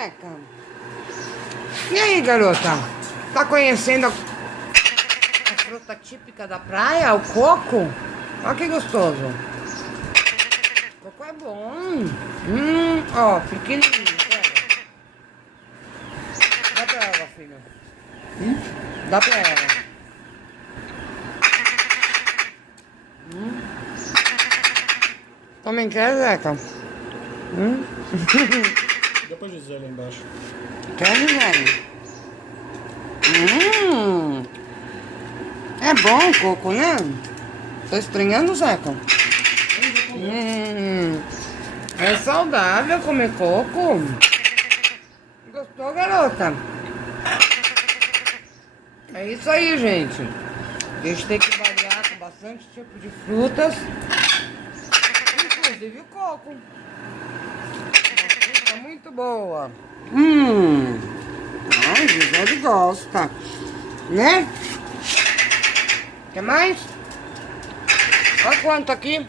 Zeca? E aí, garota? Tá conhecendo a fruta típica da praia, o coco? Olha que gostoso. Coco é bom. Ó, pequenininho, pega. Dá pra ela, filho. Dá pra ela. Também quer, Zeca? Dá pra Gisele lá embaixo. Quer, Gisele? É bom o coco, né? Tá estranhando, Zeca? É saudável comer coco. Gostou, garota? É isso aí, gente. A gente tem que variar com bastante tipo de frutas. Inclusive o coco. Uma fruta muito boa. Ai, Gisele gosta. Né? Quer mais? Olha quanto aqui.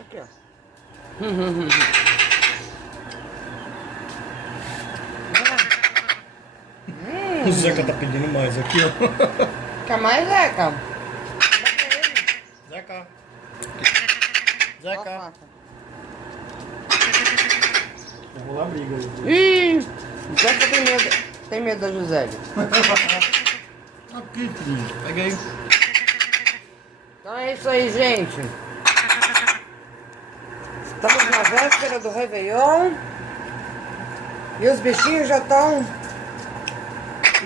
Aqui, ó. O Zeca tá pedindo mais aqui, ó. Quer mais, Zeca? Zeca. Ó a Zeca. faca. Vai rolar briga aí. Ih, Zeca tem medo da Gisele. Aqui, filho. Pega aí. Então é isso aí, gente. Estamos na véspera do Réveillon. E os bichinhos já estão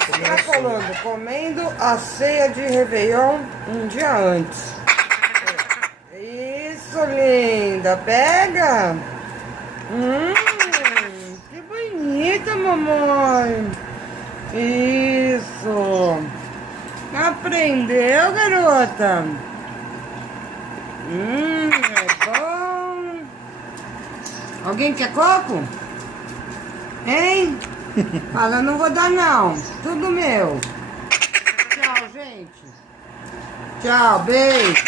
extrapolando, comendo a ceia de Réveillon um dia antes. Isso, linda. Pega. Que bonita, mamãe. Isso. Aprendeu, garota? É bom. Alguém quer coco? Hein? Fala, não vou dar não. Tudo meu. Tchau, gente. Tchau, beijo.